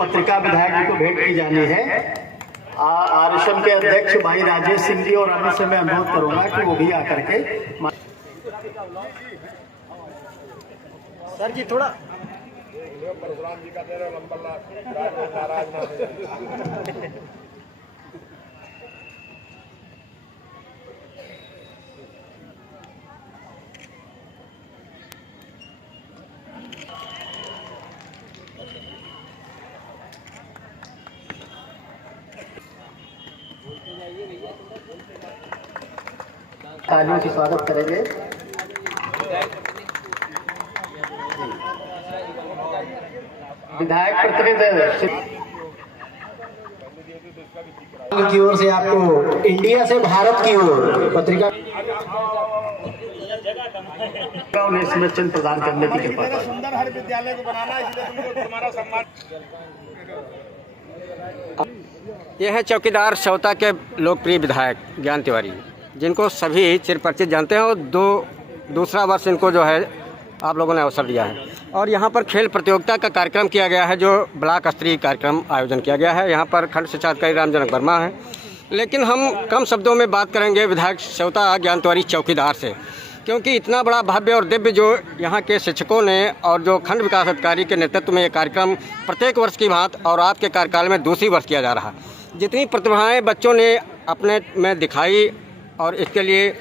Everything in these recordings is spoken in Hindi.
पत्रिका विधायक जी को भेंट की जानी है। आरएसएम के अध्यक्ष भाई राजेश सिंह जी और अन्य से मैं अनुरोध करूंगा कि वो भी आकर के सर जी थोड़ा परशुराम जी का तेरा नंबर नाराज ना हो। तालियों से स्वागत करेंगे। विधायक प्रतिनिधि की ओर से आपको इंडिया से भारत की ओर पत्रिका उन्हें इसमें चिन्ह प्रदान करने की कृपा। सुंदर हर विद्यालय को बनाना, इसलिए तुमको तुम्हारा सम्मान। ये है चौकीदार सौता के लोकप्रिय विधायक ज्ञान तिवारी, जिनको सभी चिरपरिचित जानते हैं और दूसरा वर्ष इनको जो है आप लोगों ने अवसर दिया है। और यहाँ पर खेल प्रतियोगिता का कार्यक्रम किया गया है, जो ब्लॉक स्तरीय कार्यक्रम आयोजन किया गया है। यहाँ पर खंड शिक्षा अधिकारी रामजनक वर्मा है, लेकिन हम कम शब्दों में बात करेंगे विधायक सौता ज्ञान तिवारी चौकीदार से, क्योंकि इतना बड़ा भव्य और दिव्य जो यहाँ के शिक्षकों ने और जो खंड विकास अधिकारी के नेतृत्व में ये कार्यक्रम प्रत्येक वर्ष की भांति और आपके कार्यकाल में दूसरी वर्ष किया जा रहा है। जितनी प्रतिभाएं बच्चों ने अपने में दिखाई और इसके लिए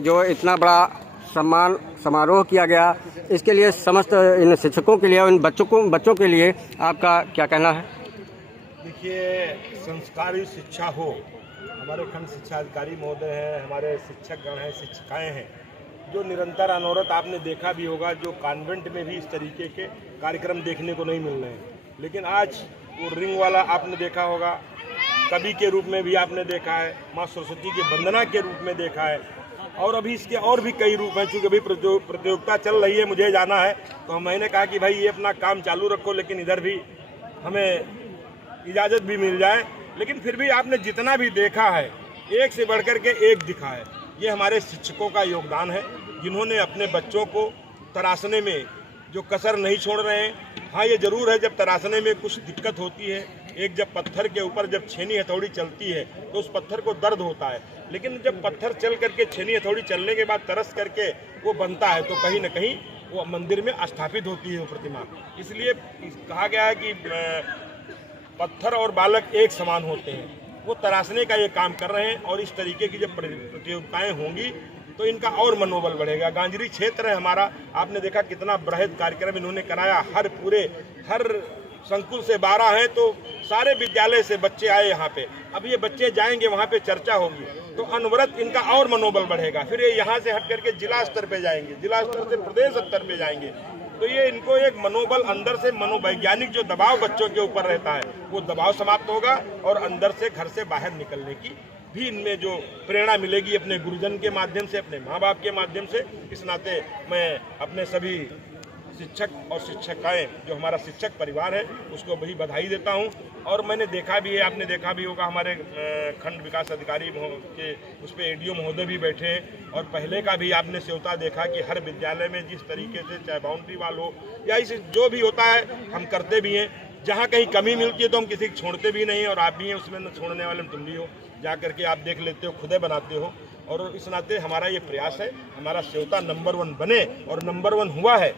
जो इतना बड़ा सम्मान समारोह किया गया, इसके लिए समस्त इन शिक्षकों के लिए और इन बच्चों के लिए आपका क्या कहना है? देखिए, संस्कारी शिक्षा हो, हमारे खंड शिक्षा अधिकारी महोदय हैं, हमारे शिक्षकगण हैं, शिक्षिकाएँ हैं, जो निरंतर अनवरत आपने देखा भी होगा, जो कॉन्वेंट में भी इस तरीके के कार्यक्रम देखने को नहीं मिल रहे हैं। लेकिन आज वो रिंग वाला आपने देखा होगा, कवि के रूप में भी आपने देखा है, माँ सरस्वती की वंदना के रूप में देखा है, और अभी इसके और भी कई रूप हैं। चूँकि अभी प्रतियोगिता चल रही है, मुझे जाना है, तो मैंने कहा कि भाई ये अपना काम चालू रखो, लेकिन इधर भी हमें इजाज़त भी मिल जाए। लेकिन फिर भी आपने जितना भी देखा है, एक से बढ़कर के एक दिखा है। ये हमारे शिक्षकों का योगदान है, जिन्होंने अपने बच्चों को तराशने में जो कसर नहीं छोड़ रहे हैं। हाँ, ये जरूर है, जब तराशने में कुछ दिक्कत होती है, एक जब पत्थर के ऊपर जब छेनी हथौड़ी चलती है तो उस पत्थर को दर्द होता है, लेकिन जब पत्थर चल करके छेनी हथौड़ी चलने के बाद तरस करके वो बनता है, तो कहीं न कहीं वो मंदिर में स्थापित होती है वो प्रतिमा। इसलिए कहा गया है कि पत्थर और बालक एक समान होते हैं। वो तराशने का ये काम कर रहे हैं, और इस तरीके की जब प्रतियोगिताएं होंगी तो इनका और मनोबल बढ़ेगा। गांजरी क्षेत्र है हमारा, आपने देखा कितना बृहद कार्यक्रम इन्होंने कराया। हर संकुल से 12 हैं, तो सारे विद्यालय से बच्चे आए यहाँ पे। अब ये बच्चे जाएंगे, वहाँ पे चर्चा होगी, तो अनवरत इनका और मनोबल बढ़ेगा। फिर ये यहाँ से हट करके जिला स्तर पे जाएंगे, जिला स्तर से प्रदेश स्तर पे जाएंगे, तो ये इनको एक मनोबल अंदर से, मनोवैज्ञानिक जो दबाव बच्चों के ऊपर रहता है, वो दबाव समाप्त होगा, और अंदर से, घर से बाहर निकलने की भी इनमें जो प्रेरणा मिलेगी, अपने गुरुजन के माध्यम से, अपने माँ बाप के माध्यम से। इस नाते मैं अपने सभी शिक्षक और शिक्षिकाएं, जो हमारा शिक्षक परिवार है, उसको भी बधाई देता हूं। और मैंने देखा भी है, आपने देखा भी होगा, हमारे खंड विकास अधिकारी के उस पर एडीओ महोदय भी बैठे हैं, और पहले का भी आपने न्योता देखा कि हर विद्यालय में जिस तरीके से, चाहे बाउंड्री वाल हो या इस जो भी होता है, हम करते भी हैं। जहाँ कहीं कमी मिलती है तो हम किसी को छोड़ते भी नहीं, और आप भी हैं उसमें, न छोड़ने वाले तुम भी हो। जा करके आप देख लेते हो, खुदे बनाते हो, और इस नाते हमारा ये प्रयास है, हमारा न्योता नंबर 1 बने, और नंबर 1 हुआ है।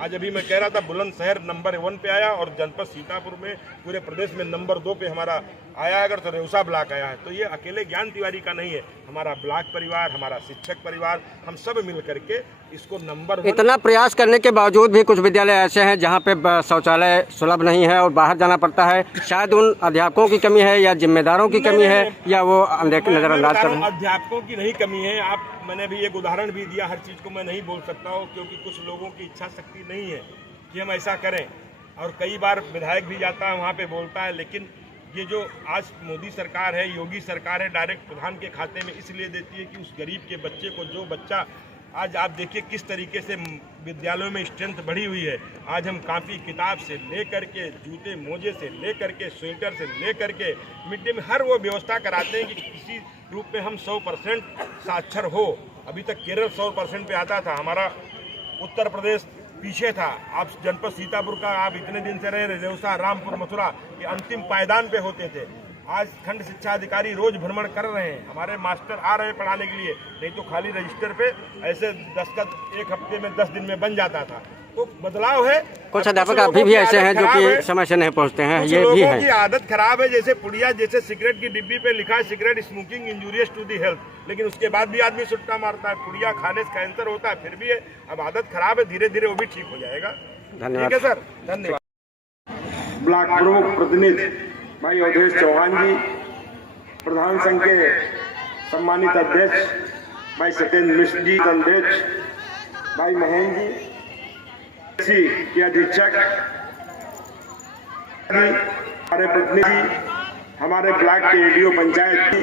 आज अभी मैं कह रहा था, बुलंदशहर नंबर 1 पे आया, और जनपद सीतापुर में पूरे प्रदेश में नंबर 2 पे हमारा आया। अगर तो रेउसा ब्लॉक आया है, तो ये अकेले ज्ञान तिवारी का नहीं है, हमारा ब्लॉक परिवार, हमारा शिक्षक परिवार, हम सब मिल करके इसको नंबर 1। इतना प्रयास करने के बावजूद भी कुछ विद्यालय ऐसे हैं जहाँ पे शौचालय सुलभ नहीं है और बाहर जाना पड़ता है। शायद उन अध्यापकों की कमी है, या जिम्मेदारों की कमी है, या वो नजरअंदाज कर रहे हैं। अध्यापकों की नहीं कमी है। मैंने भी एक उदाहरण भी दिया, हर चीज़ को मैं नहीं बोल सकता हूँ, क्योंकि कुछ लोगों की इच्छा शक्ति नहीं है कि हम ऐसा करें, और कई बार विधायक भी जाता है वहाँ पे बोलता है। लेकिन ये जो आज मोदी सरकार है, योगी सरकार है, डायरेक्ट प्रधान के खाते में इसलिए देती है कि उस गरीब के बच्चे को, जो बच्चा आज आप देखिए किस तरीके से विद्यालयों में स्ट्रेंथ बढ़ी हुई है। आज हम कापी किताब से लेकर के, जूते मोजे से लेकर के, स्वेटर से लेकर के, मिड डे में हर वो व्यवस्था कराते हैं कि किसी रूप में हम 100% साक्षर हो। अभी तक केरल 100% पे आता था, हमारा उत्तर प्रदेश पीछे था। आप जनपद सीतापुर का आप इतने दिन से रहे, रेवसा, रामपुर, मथुरा, ये अंतिम पायदान पे होते थे। आज खंड शिक्षा अधिकारी रोज भ्रमण कर रहे हैं, हमारे मास्टर आ रहे हैं पढ़ाने के लिए, नहीं तो खाली रजिस्टर पे ऐसे दस्तखत एक हफ्ते में 10 दिन में बन जाता था। तो बदलाव है। कुछ अध्यापक अभी भी ऐसे हैं जो कि समय से नहीं पहुंचते हैं, ये भी है। की आदत खराब है, जैसे पुड़िया, जैसे सिगरेट की डिब्बी पे लिखा है cigarette smoking injurious to the health, लेकिन उसके बाद भी आदमी सुट्टा मारता है। पुड़िया खाने से कैंसर होता है, फिर भी है। अब आदत खराब है, धीरे धीरे वो भी ठीक हो जाएगा। धन्यवाद। ठीक है सर, धन्यवाद। ब्लॉक प्रमुख प्रतिनिधि भाई अवधेश चौहान जी, प्रधान संघ के सम्मानित अध्यक्ष भाई सत्येंद्र मिश्र जी, अध्यक्ष भाई महेंद्र जी के अधीक्षक, हमारे प्रतिनिधि, हमारे ब्लॉक के एडीओ पंचायत जी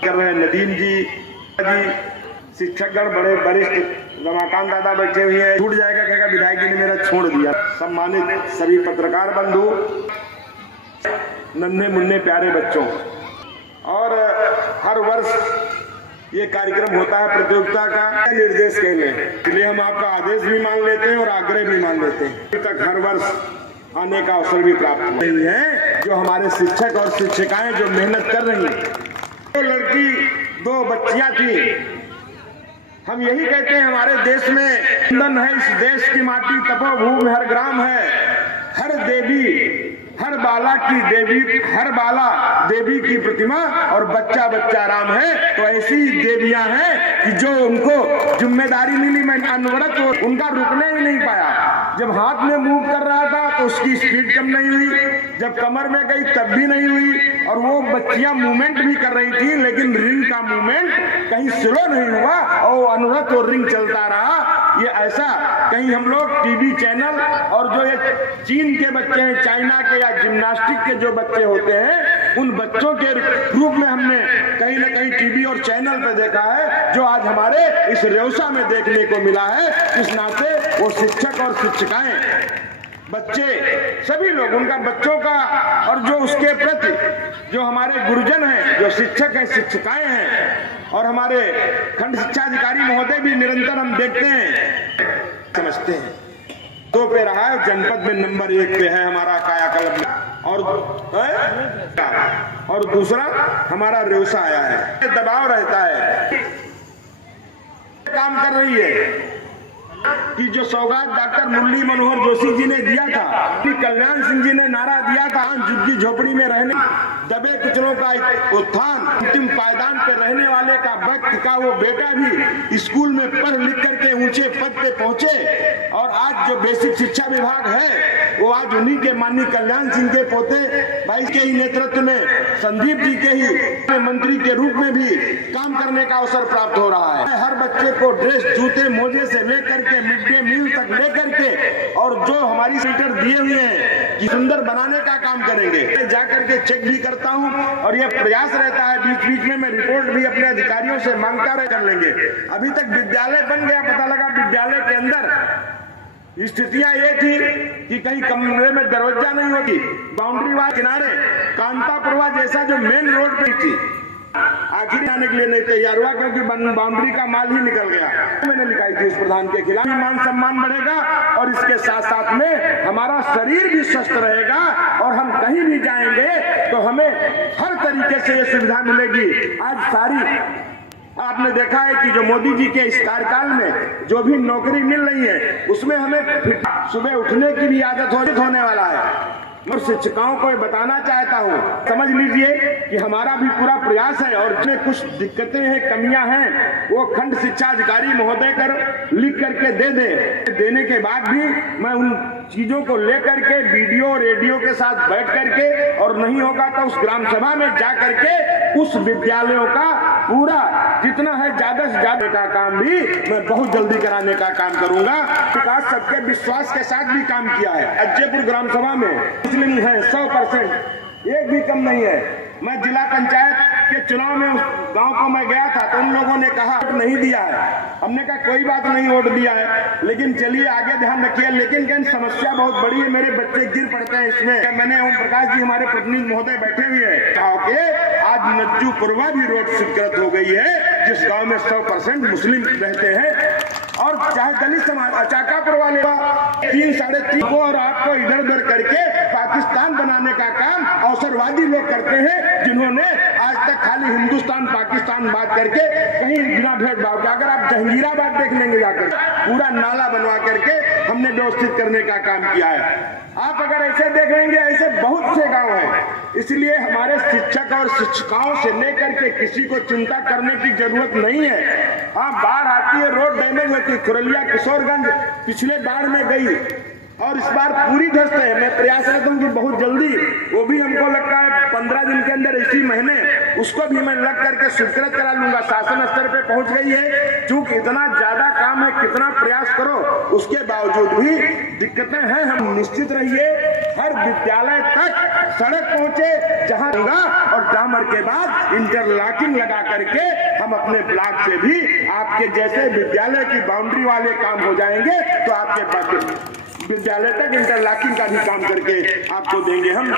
कर रहे नदीम जी, शिक्षकगण बड़े वरिष्ठ रमाकांत दादा बैठे हुए हैं। छूट जाएगा कहेगा विधायक जी ने मेरा छोड़ दिया। सम्मानित सभी पत्रकार बंधु, नन्हे मुन्ने प्यारे बच्चों, और हर वर्ष ये कार्यक्रम होता है प्रतियोगिता का निर्देश के लिए, इसलिए हम आपका आदेश भी मांग लेते हैं और आग्रह भी मांग लेते हैं। अभी तक हर वर्ष आने का अवसर भी प्राप्त नहीं है। जो हमारे शिक्षक और शिक्षिकाएं जो मेहनत कर रही हैं, दो लड़की 2 बच्चियां थी। हम यही कहते हैं हमारे देश में वंदन है, इस देश की माटी तपोभूमि हर ग्राम है, हर देवी हर बाला की देवी, हर बाला देवी की प्रतिमा और बच्चा बच्चा राम है। तो ऐसी देवियां हैं कि जो उनको जिम्मेदारी मिली, मैं अनवरत उनका रुकने ही नहीं पाया। जब हाथ में मूव कर रहा था तो उसकी स्पीड कम नहीं हुई, जब कमर में गई तब भी नहीं हुई, और वो बच्चियां मूवमेंट भी कर रही थी, लेकिन रिंग का मूवमेंट कहीं स्लो नहीं हुआ और अनवरत वो रिंग चलता रहा। ये ऐसा कहीं हम लोग टीवी चैनल और जो ये चीन के बच्चे हैं, चाइना के या जिम्नास्टिक के जो बच्चे होते हैं, उन बच्चों के रूप में हमने कहीं न कहीं टीवी और चैनल पे देखा है, जो आज हमारे इस रेवसा में देखने को मिला है। इस नाते वो शिक्षक और शिक्षिकाएं, बच्चे, सभी लोग, उनका बच्चों का और जो उसके प्रति जो हमारे गुरुजन हैं, जो शिक्षक हैं, शिक्षिकाएं हैं, और हमारे खंड शिक्षा अधिकारी महोदय भी निरंतर हम देखते हैं, समझते हैं। 2 पे रहा है, जनपद में नंबर 1 पे है हमारा कायाकल्प में, और दूसरा हमारा रेवसा आया है। दबाव रहता है, काम कर रही है कि जो सौगात डॉक्टर मुरली मनोहर जोशी जी ने दिया था, कि कल्याण सिंह जी ने नारा दिया था, झुग्गी झोपड़ी में रहने, दबे कुचलों का उत्थान, अंतिम पायदान पे रहने वाले का व्यक्ति का वो बेटा भी स्कूल में पढ़ लिख करके ऊंचे पद पे पहुंचे। और आज जो बेसिक शिक्षा विभाग है, वो आज उन्हीं के माननीय कल्याण सिंह के पोते भाई के ही नेतृत्व में, संदीप जी के ही मंत्री के रूप में भी काम करने का अवसर प्राप्त हो रहा है। हर बच्चे को ड्रेस, जूते, मोजे से लेकर के मिड डे मील तक लेकर के, और जो हमारी सेंटर दिए हुए हैं कि सुंदर बनाने का काम करेंगे। जाकर के चेक भी करता हूं, और यह प्रयास रहता है बीच बीच में मैं रिपोर्ट भी अपने अधिकारियों से मांगता रह कर लेंगे। अभी तक विद्यालय बन गया, पता लगा विद्यालय के अंदर स्थितियां ये थी कि कहीं कमरे में दरवाजा नहीं होती, बाउंड्री वाल किनारे कांतापुरवा जैसा जो मेन रोड पे थी, आखिर आने के लिए नहीं तैयार हुआ क्योंकि बाउंड्री का माल ही निकल गया। मैंने लिखाई थी उस प्रधान के खिलाफ। मान सम्मान बढ़ेगा और इसके साथ साथ में हमारा शरीर भी स्वस्थ रहेगा, और हम कहीं भी जाएंगे तो हमें हर तरीके से ये सुविधा मिलेगी। आज सारी आपने देखा है कि जो मोदी जी के इस कार्यकाल में जो भी नौकरी मिल रही है, उसमें हमें सुबह उठने की भी आदत होने वाला है। और शिक्षिकाओं को बताना चाहता हूँ, समझ लीजिए कि हमारा भी पूरा प्रयास है, और जिसमें कुछ दिक्कतें हैं, कमियां हैं, वो खंड शिक्षा अधिकारी महोदय कर लिख करके देने के बाद भी मैं उन चीजों को लेकर के वीडियो रेडियो के साथ बैठ करके, और नहीं होगा तो उस ग्राम सभा में जा करके उस विद्यालयों का पूरा जितना है ज्यादा से ज्यादा का काम भी मैं बहुत जल्दी कराने का काम करूंगा। विकास सबके विश्वास के साथ भी काम किया है। अज्जयपुर ग्राम सभा में मुस्लिम है 100%, एक भी कम नहीं है। मैं जिला पंचायत के चुनाव में उस गांव को मैं गया था तो उन लोगों ने कहा नहीं दिया है, हमने कहा कोई बात नहीं वोट दिया है, लेकिन चलिए आगे ध्यान रखिए। लेकिन कहीं समस्या बहुत बड़ी है, मेरे बच्चे गिर पड़ते हैं इसमें। मैंने ओम प्रकाश जी हमारे प्रतिनिधि महोदय बैठे हुए हैं, आज नज्जू पुरवा भी रोड स्वीकृत हो गई है, जिस गाँव में 100% मुस्लिम रहते हैं। और चाहे दलित समाज अचाकापुर वाले 3-3.5 को और आपको इधर उधर करके पाकिस्तान बनाने का काम अवसरवादी लोग करते हैं, जिन्होंने आज तक खाली हिंदुस्तान पाकिस्तान बात करके कहीं बिना भेदभाव के, अगर आप जहांगीराबाद देख लेंगे जाकर, पूरा नाला बनवा करके हमने व्यवस्थित करने का काम किया है। आप अगर ऐसे देख लेंगे, ऐसे बहुत से गांव हैं। इसलिए हमारे शिक्षक और शिक्षिकाओं से लेकर के किसी को चिंता करने की जरूरत नहीं है। हाँ, बाढ़ आती है, रोड डैमेज होती है, खुरलिया किशोरगंज पिछले बाढ़ में गई और इस बार पूरी ध्वस्त है। मैं प्रयासरत हूँ कि बहुत जल्दी, वो भी हमको लगता है 15 दिन के अंदर, इसी महीने, उसको भी मैं लग करके स्वीकृत करा लूंगा। शासन स्तर पे पहुंच गई है, चूंकि इतना ज्यादा काम है, कितना प्रयास करो उसके बावजूद भी दिक्कतें हैं। हम निश्चित रहिए, हर विद्यालय तक सड़क पहुंचे जहां होगा, और डामर के बाद इंटरलॉकिंग लगा करके हम अपने ब्लॉक से भी आपके जैसे विद्यालय की बाउंड्री वाले काम हो जाएंगे, तो आपके पास विद्यालय तक इंटरलॉकिंग का भी काम करके आपको देंगे हम।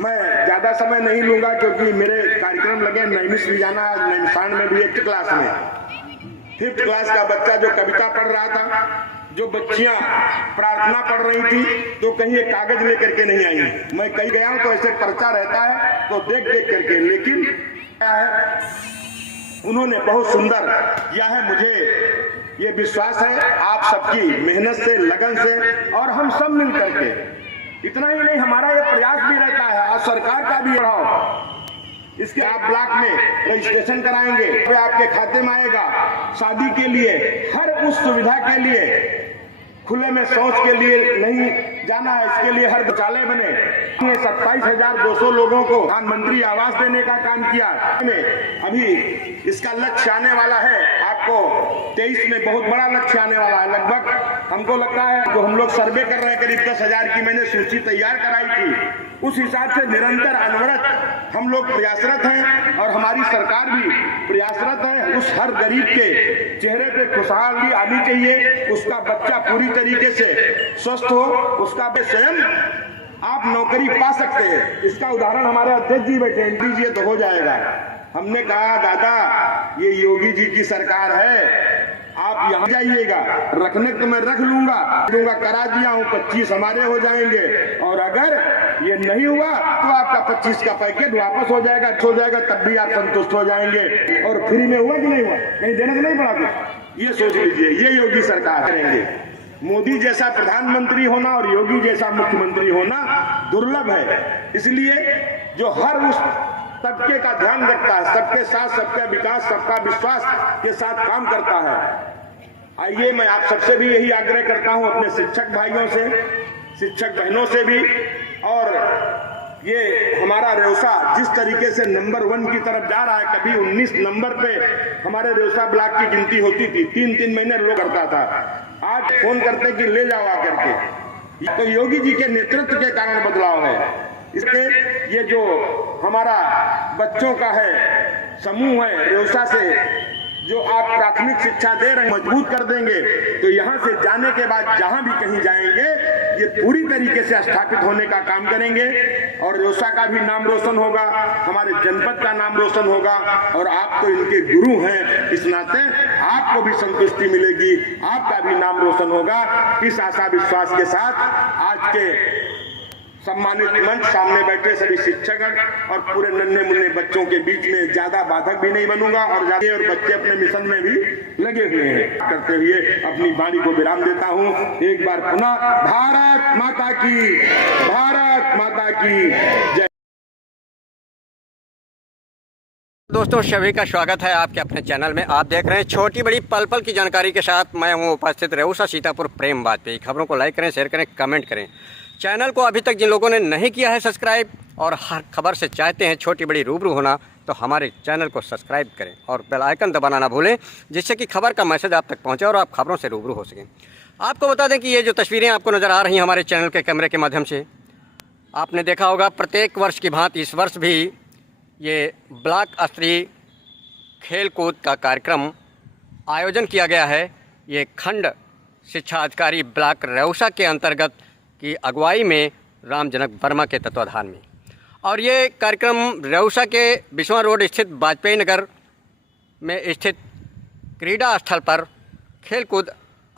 मैं ज्यादा समय नहीं लूंगा क्योंकि मेरे कार्यक्रम लगे नैमिष भी जाना, नैमिषारण्य में भी 8th क्लास में 5th क्लास का बच्चा जो कविता पढ़ रहा था, जो बच्चियां प्रार्थना पढ़ रही थी, तो कहीं एक कागज लेकर के नहीं आई। मैं कहीं गया हूं तो ऐसे पर्चा रहता है, तो देख देख करके, लेकिन क्या है, उन्होंने बहुत सुंदर किया है। मुझे ये विश्वास है आप सबकी मेहनत से, लगन से, और हम सब मिल करके, इतना ही नहीं, हमारा ये प्रयास भी रहता है, आज सरकार का भी बढ़ाओ, इसके आप ब्लॉक में रजिस्ट्रेशन कराएंगे, फिर आपके खाते में आएगा। शादी के लिए, हर उस सुविधा के लिए, खुले में शौच के लिए नहीं जाना है, इसके लिए हर शौचालय बने। 27,200 लोगों को प्रधानमंत्री आवास देने का काम किया। अभी इसका लक्ष्य आने वाला है, आपको 23 में बहुत बड़ा लक्ष्य आने वाला है। लगभग हमको लगता है, जो हम लोग सर्वे कर रहे हैं, करीब 10,000 की मैंने सूची तैयार कराई थी, उस हिसाब से निरंतर अनवरत हम लोग प्रयासरत हैं, और हमारी सरकार भी प्रयासरत है। उस हर गरीब के चेहरे पे खुशहाली आनी चाहिए, उसका बच्चा पूरी तरीके से स्वस्थ हो, उसका स्वयं आप नौकरी पा सकते हैं। इसका उदाहरण हमारे अध्यक्ष जी बैठे हैं, दीजिए तो हो जाएगा। हमने कहा, दादा ये योगी जी की सरकार है, आप यहाँ जाइएगा, रखने तो मैं रख लूंगा, करा दिया हूँ, 25 हमारे हो जाएंगे, और अगर ये नहीं हुआ तो आपका 25 का पैकेट वापस हो जाएगा, तब भी आप संतुष्ट हो जाएंगे। और फ्री में हुआ कि नहीं हुआ, कहीं देने को नहीं पड़ा कुछ, ये सोच लीजिए। ये योगी सरकार करेंगे। मोदी जैसा प्रधानमंत्री होना और योगी जैसा मुख्यमंत्री होना दुर्लभ है। इसलिए जो हर उस तबके का ध्यान रखता है, सबके साथ, सबका विकास, सबका विश्वास के साथ काम करता है। आइए, मैं आप सबसे भी यही आग्रह करता हूं, अपने शिक्षक भाइयों से, शिक्षक बहनों से भी, और ये हमारा रेवसा जिस तरीके से नंबर 1 की तरफ जा रहा है, कभी 19 नंबर पे हमारे रेवसा ब्लॉक की गिनती होती थी, 3-3 महीने लोग करता था, आज फोन करते कि ले जाओ आकर के। तो योगी जी के नेतृत्व के कारण बदलाव है। इसके ये जो हमारा बच्चों का है समूह है, रेवसा से जो आप प्राथमिक शिक्षा दे रहे हैं, मजबूत कर देंगे, तो यहाँ से जाने के बाद जहाँ भी कहीं जाएंगे, ये पूरी तरीके से स्थापित होने का काम करेंगे, और रेवसा का भी नाम रोशन होगा, हमारे जनपद का नाम रोशन होगा, और आप तो इनके गुरु हैं, इस नाते आपको भी संतुष्टि मिलेगी, आपका भी नाम रोशन होगा। इस आशा विश्वास के साथ आज के सम्मानित मंच सामने बैठे सभी शिक्षकगण और पूरे नन्हे मुन्ने बच्चों के बीच में ज्यादा बाधक भी नहीं बनूंगा, और बच्चे अपने मिशन में भी लगे हुए हैं। करते हुए अपनी वाणी को विराम देता हूं। एक बार पुनः भारत माता की, भारत माता की जय। दोस्तों, सभी का स्वागत है आपके अपने चैनल में। आप देख रहे हैं छोटी बड़ी पल पल की जानकारी के साथ मैं हूं उपस्थित रेवसा सीतापुर प्रेम बात पे। खबरों को लाइक करें, शेयर करें, कमेंट करें। चैनल को अभी तक जिन लोगों ने नहीं किया है सब्सक्राइब, और हर खबर से चाहते हैं छोटी बड़ी रूबरू होना, तो हमारे चैनल को सब्सक्राइब करें और बेल आइकन दबाना ना भूलें, जिससे कि खबर का मैसेज आप तक पहुंचे और आप खबरों से रूबरू हो सकें। आपको बता दें कि ये जो तस्वीरें आपको नज़र आ रही हैं हमारे चैनल के कैमरे के माध्यम से, आपने देखा होगा प्रत्येक वर्ष की भांति इस वर्ष भी ये ब्लॉक स्तरीय खेल कूद का कार्यक्रम आयोजन किया गया है। ये खंड शिक्षा अधिकारी ब्लॉक रेवसा के अंतर्गत की अगुवाई में राम जनक वर्मा के तत्वाधान में, और ये कार्यक्रम रेवसा के बिस्वा रोड स्थित वाजपेयी नगर में स्थित क्रीड़ा स्थल पर खेलकूद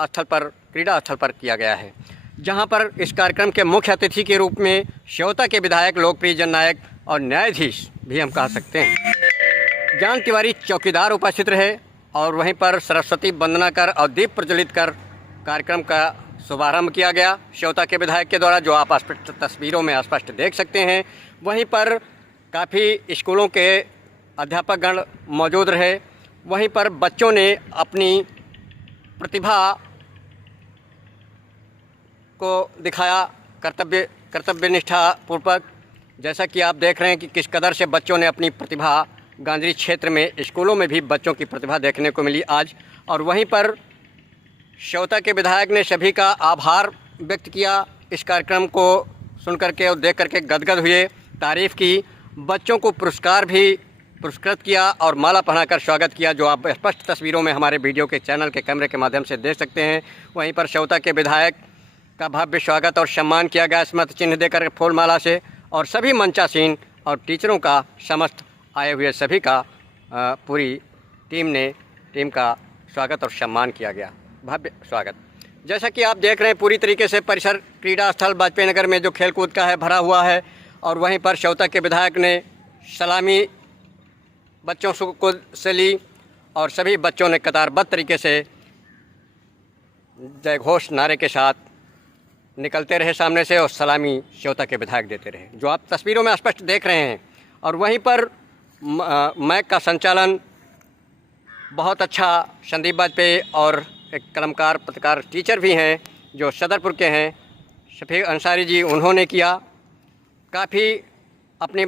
स्थल पर, क्रीड़ा स्थल पर किया गया है, जहां पर इस कार्यक्रम के मुख्य अतिथि के रूप में श्योता के विधायक, लोकप्रिय जननायक और न्यायाधीश भी हम कह सकते हैं, ज्ञान तिवारी चौकीदार उपस्थित रहे और वहीं पर सरस्वती वंदना कर और दीप प्रज्वलित कर कार्यक्रम का शुभारंभ किया गया श्योता के विधायक के द्वारा, जो आप स्पष्ट तस्वीरों में स्पष्ट देख सकते हैं। वहीं पर काफ़ी स्कूलों के अध्यापकगण मौजूद रहे। वहीं पर बच्चों ने अपनी प्रतिभा को दिखाया कर्तव्यनिष्ठा पूर्वक। जैसा कि आप देख रहे हैं कि किस कदर से बच्चों ने अपनी प्रतिभा, गांजरी क्षेत्र में स्कूलों में भी बच्चों की प्रतिभा देखने को मिली आज। और वहीं पर श्योता के विधायक ने सभी का आभार व्यक्त किया, इस कार्यक्रम को सुन करके और देख करके गदगद हुए, तारीफ़ की। बच्चों को पुरस्कृत किया और माला पहनाकर स्वागत किया, जो आप स्पष्ट तस्वीरों में हमारे वीडियो के चैनल के कैमरे के माध्यम से देख सकते हैं। वहीं पर श्योता के विधायक का भव्य स्वागत और सम्मान किया गया स्मृति चिन्ह देकर फूलमाला से, और सभी मंचासीन और टीचरों का, समस्त आए हुए सभी का पूरी टीम का स्वागत और सम्मान किया गया, भव्य स्वागत। जैसा कि आप देख रहे हैं पूरी तरीके से परिसर क्रीड़ा स्थल वाजपेयी नगर में जो खेलकूद का है भरा हुआ है। और वहीं पर श्योता के विधायक ने सलामी बच्चों को से ली और सभी बच्चों ने कतारबद्ध तरीके से जय घोष नारे के साथ निकलते रहे सामने से और सलामी श्योता के विधायक देते रहे, जो आप तस्वीरों में स्पष्ट देख रहे हैं। और वहीं पर मैक का संचालन बहुत अच्छा संदीप वाजपेयी और एक कलमकार पत्रकार टीचर भी हैं जो सदरपुर के हैं, शफीक अंसारी जी, उन्होंने किया। काफ़ी अपनी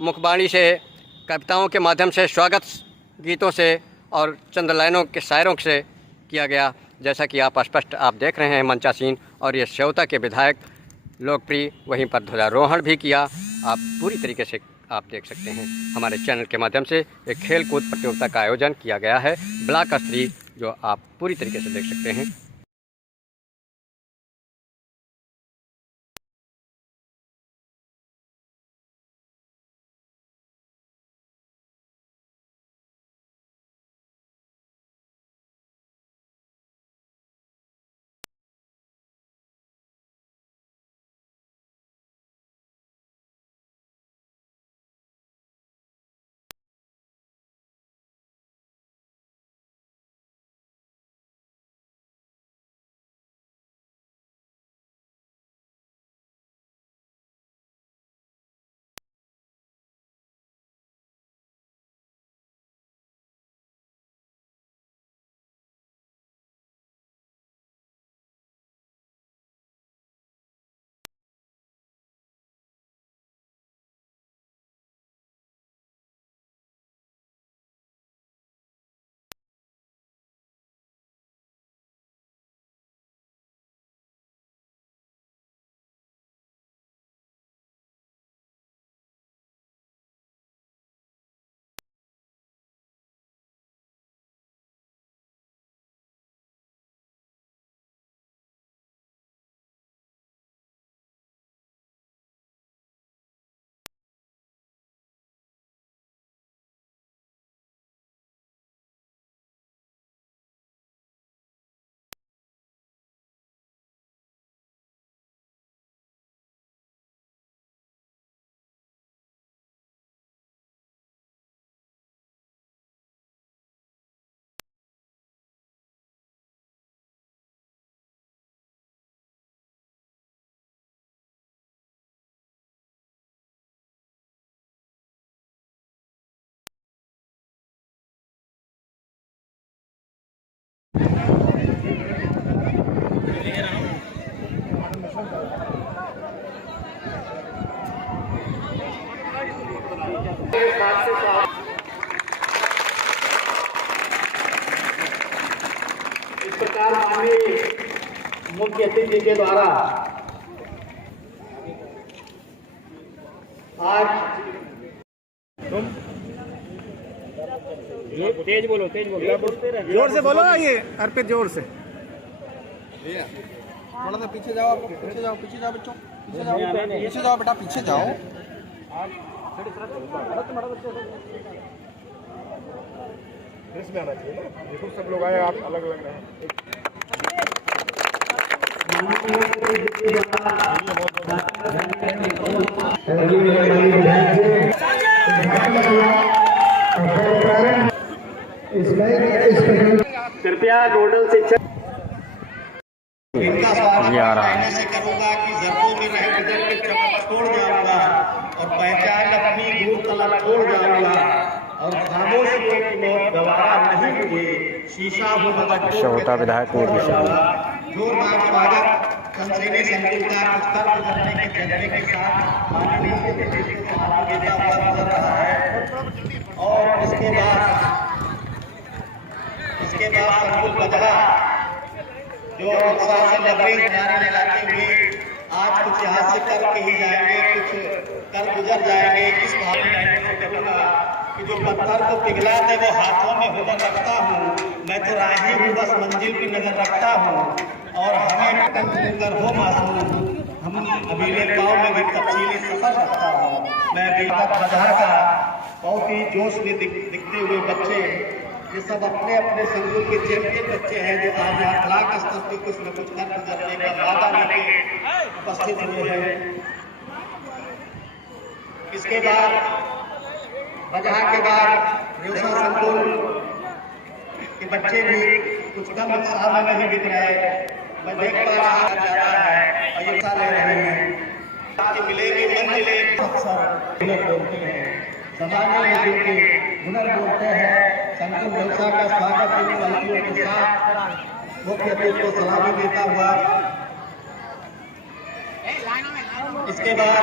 मुखबाणी से, कविताओं के माध्यम से, स्वागत गीतों से और चंद लाइनों के शायरों से किया गया, जैसा कि आप स्पष्ट आप देख रहे हैं मंचासीन। और ये श्योता के विधायक लोकप्रिय वहीं पर ध्वजारोहण भी किया, आप पूरी तरीके से आप देख सकते हैं। हमारे चैनल के माध्यम से एक खेल कूद प्रतियोगिता का आयोजन किया गया है ब्लॉक स्तरीय, जो आप पूरी तरीके से देख सकते हैं। इस प्रकार माननीय मुख्य अतिथि के द्वारा आज तेज बोलो जोर से बोलो, ये अर्पित जोर से। थोड़ा सा पीछे जाओ, आप पीछे जाओ बच्चों, पीछे जाओ बेटा, पीछे जाओ। इसमें आना चाहिए ना, देखो सब लोग आए, आप अलग अलग रहे हैं। कृपया नोडल शिक्षक इनका स्वागत ये आ रहा है। मैं ऐसे करूंगा कि जर्फों में रह गुजर के चमक छोड़ जाऊंगा और पहचान अपनी दूर तलक छोड़ जाऊंगा और खामोशियों की मौत गवारा नहीं मुझे शीशा हूँ मगर श्रोता विधायक ने भी जोरदार स्वागत संसदीय संकुल का उत्तर गुजरने के जज्बे के साथ माननीय अतिथि को सलामी देता हुआ गुजर रहा है। और इसके बाद संकुल बजरा जो उत्साह से लबरेज नारे लगाते हुए आज कुछ यहाँ से करके ही जाएंगे, कुछ कर गुजर जाएंगे। इस भाव में कहूँगा कि जो पत्थर को पिघला दे वो हाथों में हुनर रखता हूँ, मैं तो राही हूँ बस मंजिल की नजर रखता हूँ और हमें कर हो मासूम हम अबीले गाँव में भी तफसीली सफर रखता हूँ। मैं दीपक बजरा का बहुत ही जोश में दिखते हुए बच्चे ये सब अपने अपने संकुल के चैंपियन बच्चे हैं जो आज यहाँ ब्लॉक स्तर पे कुछ न कुछ कर गुजरने का वादा लेके उपस्थित हुए हैं। इसके बाद बजहा के बाद रेवसा संकुल के बच्चे भी कुछ कम उत्साह में नहीं दिख रहे। मैं देख पा रहा जा रहा है और ये हिस्सा ले रहे हैं। मिले भी मन मिले अक्सर हुनर बोलते हैं, सामान्य लोगों के हुनर बोलते हैं। संकुल व्यवसाय का स्वागत इन पहलुओं के साथ मुख्य अतिथि को सलामी देता हुआ इसके बाद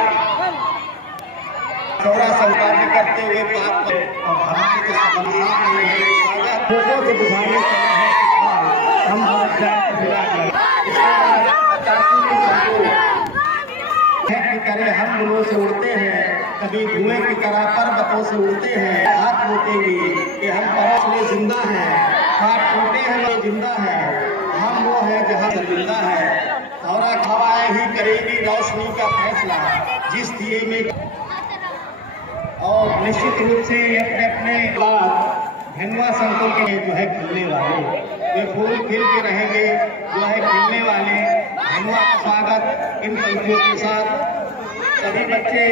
थोड़ा संपादन करते हुए बात और हमारे जो संबंध लोगों को बुझाने हम करें हम लोगों से उड़ते हैं कभी धुएं की तरह पर्वतों से उड़ते हैं। हाथ टूटेंगे कि हम परस में जिंदा हैं, हाथ टूटे हैं वो जिंदा है, हम वो है जहाँ जिंदा है। और हवाएं ही करेगी रोशनी का फैसला जिस दिए में। और निश्चित रूप से अपने अपने बाद धनवा संकुल के जो है खिलने वाले ये फूल खिल के रहेंगे, जो है खिलने वाले धनवा का स्वागत इन पंक्तियों के साथ सभी बच्चे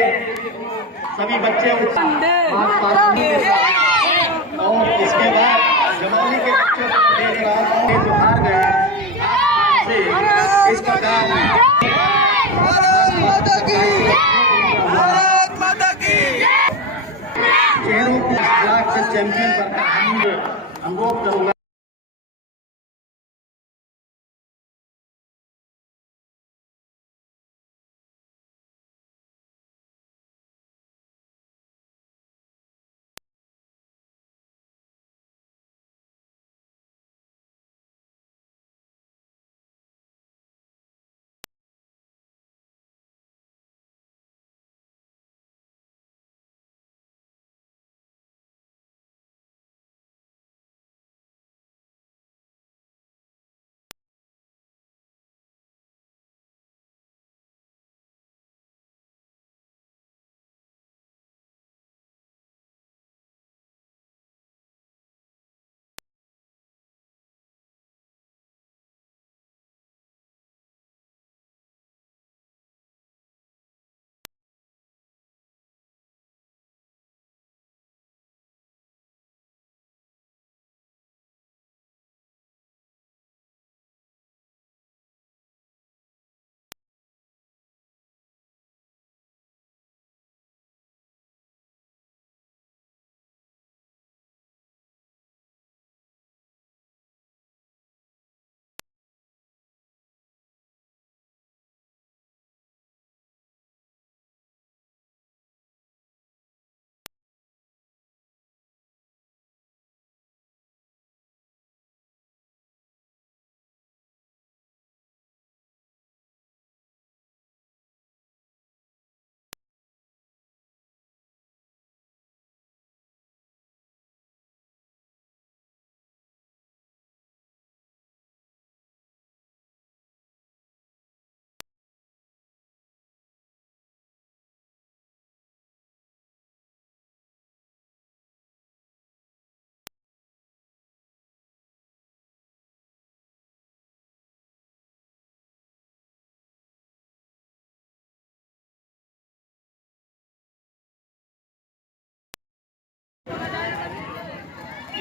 और इसके बाद जमौली के बच्चों को देख रहा हूँ जो हार गए इस प्रकार चेहरों को चैंपियन करके अनुरोध करूंगा।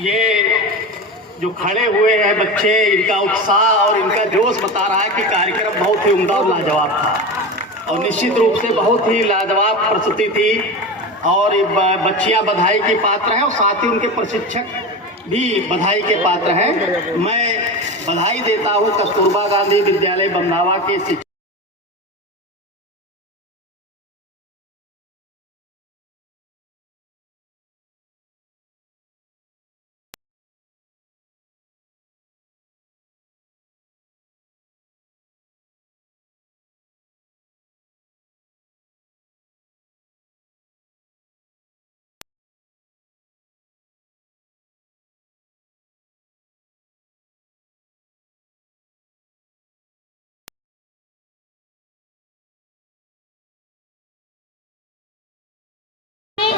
ये जो खड़े हुए हैं बच्चे, इनका उत्साह और इनका जोश बता रहा है कि कार्यक्रम बहुत ही उम्दा और लाजवाब था और निश्चित रूप से बहुत ही लाजवाब प्रस्तुति थी और बच्चियां बधाई की पात्र हैं और साथ ही उनके प्रशिक्षक भी बधाई के पात्र हैं। मैं बधाई देता हूं कस्तूरबा गांधी विद्यालय बमनावा के शिक्षक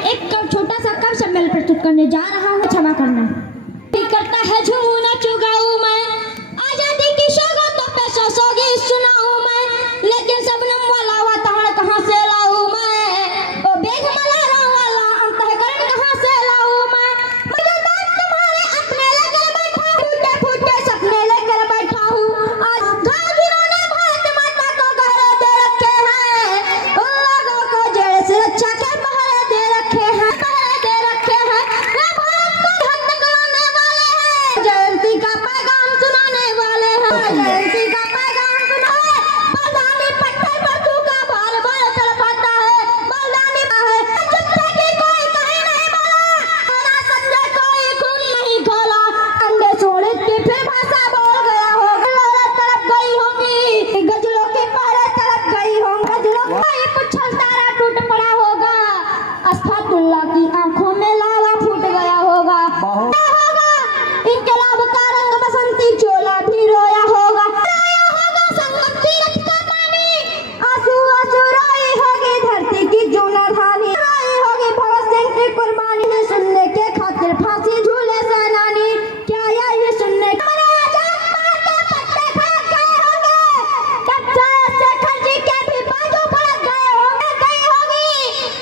एक छोटा सा कब सम्मेलन प्रस्तुत करने जा रहा हूँ, क्षमा करना। करता है झूना चुगाऊ मैं, आजादी की सौगातों पे सोगी सुनाऊं मैं, लेकिन सबनम वाला वातावरण कहाँ से लाऊं मैं, ओ बेगमला वाला अंतःकरण कहाँ से लाऊं मैं, मुझे बात तुम्हारे अपने लेकर बैठा हूँ, फूटे फूटे सपने लेकर बैठा हूँ, आज घाघरों ने भारत माता को गहरे दे रखे हैं, उन लोगों को जेल से रक्षा कर जयंती का पैगाम सुनाने वाले हैं, जयंती का पैगाम सुनाए। बलदानी पत्थर पर तू का बार बार तड़पाता है, बलदानी है चुपके की कोई कहीं नहीं बोला, ना समझे कोई खून नहीं खोला, अंधे सोने की फिर भाषा बोल गया होगा, लहरें तड़प गई होंगी, गजलों की पहरे तड़प गई होंगी, गजलों का पुच्छल तारा टूट पड़ा होगा, अस्फातुल्लाह की आंखों में लावा फूट गया होगा, इनकलाब का रंग बसंती चोला भी रोया होगा, संगम तीरथ का पानी, आंसू आंसू रोई होगी धरती की जूना धानी, रोई होगी भगत सिंह की कुर्बानी, ने सुनने के खातिर फांसी झूले सेनानी, क्या ये सुनने के भी बाजू फड़क गए होंगे, गई होगी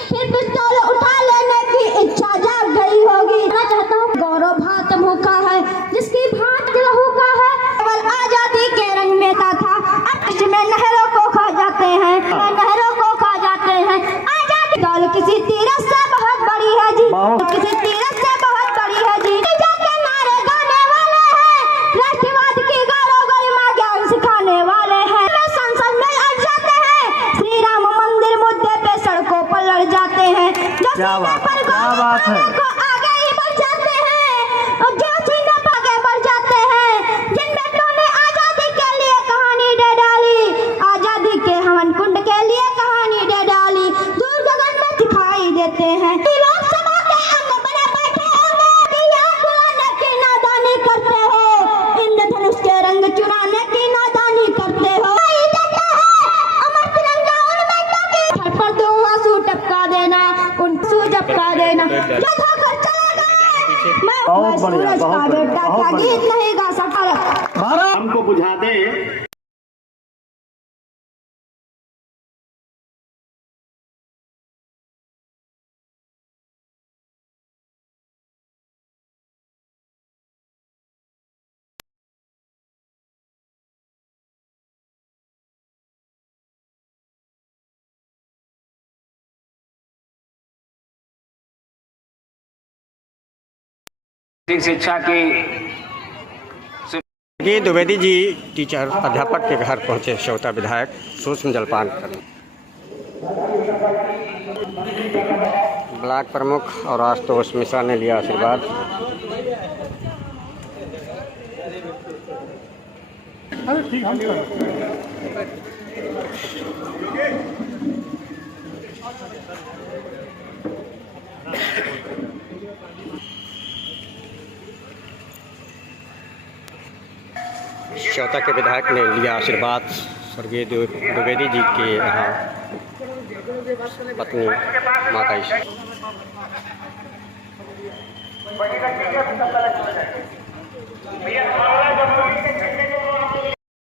फिर पिस्तौल उठा लेने की इच्छा जाग गई होगी। मैं चाहता हूँ गौरव भात मुखा है जिसकी भात लहू का है, केवल आजादी के रंग में था, अब इसमें नहरों को खा जाते हैं, नहरों को खा जाते हैं, आजादी गाल किसी तीरथ से बहुत बड़ी है जी, किसी तीरथ से बहुत बड़ी है जी, जाके नारे गाने वाले हैं, राष्ट्रवाद की गालो गरिमा ज्ञान सिखाने वाले हैं, संसद में अड़ जाते हैं, श्री राम मंदिर मुद्दे पे सड़कों पर लड़ जाते हैं, क्या बात है, आगे ही बढ़ जाते हैं और जो चीज़ आगे बढ़ जाते हैं, जिन बेटों ने आजादी के लिए कहानी दे डाली, आजादी के हवन कुंड के लिए कहानी दे डाली, दूर गगन में दिखाई देते हैं, लोकसभा के अंग बने बैठे होंगे, आग बुलाने की नादानी करते हो, इंद्रधनुष के रंग चुराने की नादानी करते हो, अमर तिरंगा उन बेटों की सर पर दो आंसू टपका देना, उन टपका देना, बहुत बढ़िया, बहुत बढ़िया, गीत नहीं गा सकता, हमको बुझा दे। शिक्षा की द्विवेदी जी टीचर अध्यापक के घर पहुंचे श्रोता विधायक सूक्ष्म जलपान करने। ब्लॉक प्रमुख और आशुतोष मिश्रा ने लिया आशीर्वाद। श्रोता के विधायक ने लिया आशीर्वाद स्वर्गीय द्विवेदी जी के यहाँ पत्नी माता ईश्वरी।